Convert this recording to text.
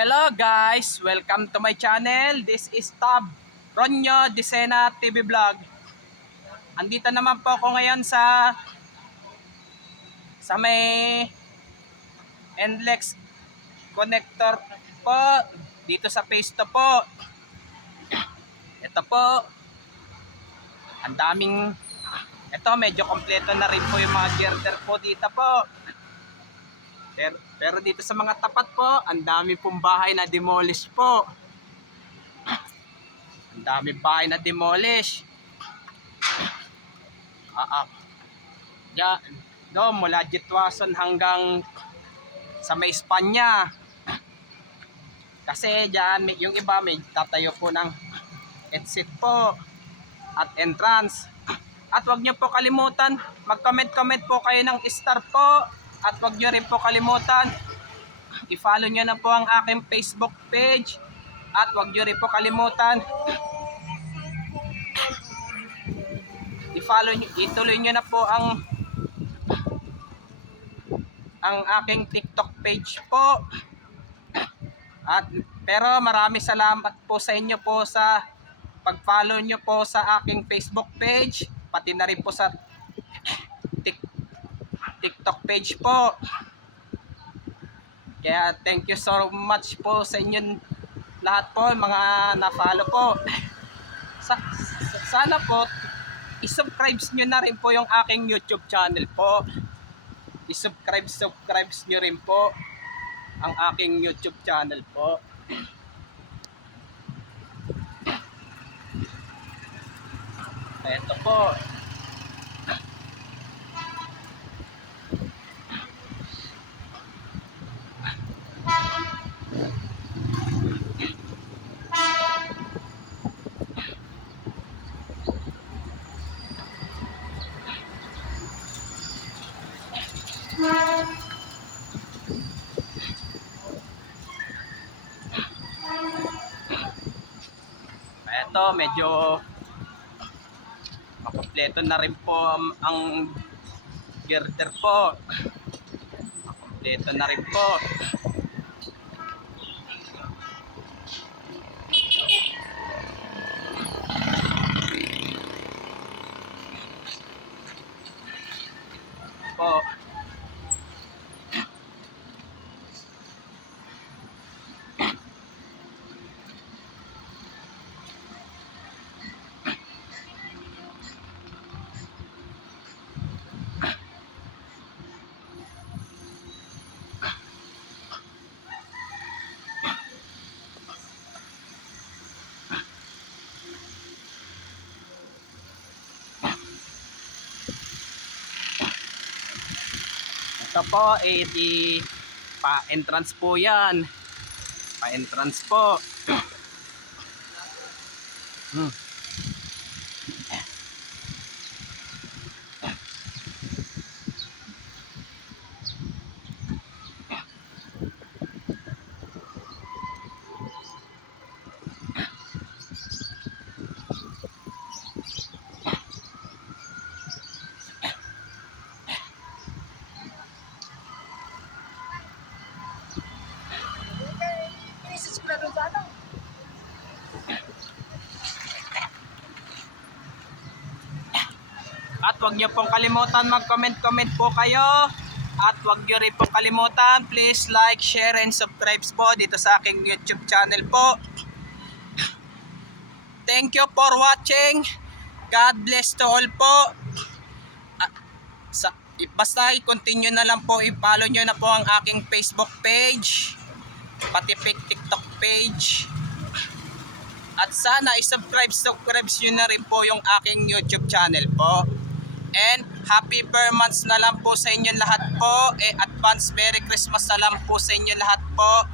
Hello guys! Welcome to my channel. This is Tab Ronyo Disena TV Vlog. Andito naman po ako ngayon sa may NLEX connector po. Dito sa phase 2 po. Ito po. Ang daming... Ito medyo kompleto na rin po yung mga girder po dito po. Pero dito sa mga tapat po, ang dami pong bahay na demolish po. Ang dami bahay na demolish. Diyan, mula Jitwason hanggang sa may Espanya. Kasi diyan, yung iba may tatayo po ng exit po at entrance. At wag niyo po kalimutan, mag-comment po kayo ng star po. At wag nyo rin po kalimutan, i-follow nyo na po ang aking Facebook page. At wag nyo rin po kalimutan, ituloy nyo na po ang aking TikTok page po. Pero maraming salamat po sa inyo po sa pag-follow nyo po sa aking Facebook page. Pati na rin po sa TikTok page po. Kaya thank you so much po sa inyo lahat po, mga na-follow po. Sana po i-subscribe nyo na rin po yung aking YouTube channel po. I-subscribe nyo rin po ang aking YouTube channel po. Ito po. Ito medyo makompleto na rin po ang girder po. Makompleto na rin po. Po. Ito po, pa-entrance po yan. Pa-entrance po. At wag niyo pong kalimutan mag-comment po kayo. At wag niyo rin pong kalimutan, please like, share, and subscribe po dito sa aking YouTube channel po. Thank you for watching. God bless to all po. Basta i-continue na lang po, i-follow nyo na po ang aking Facebook page, pati TikTok page. At sana i-subscribe nyo na rin po yung aking YouTube channel po. And happy Burr months na lang po sa inyo lahat po. Advance Merry Christmas na lang po sa inyo lahat po.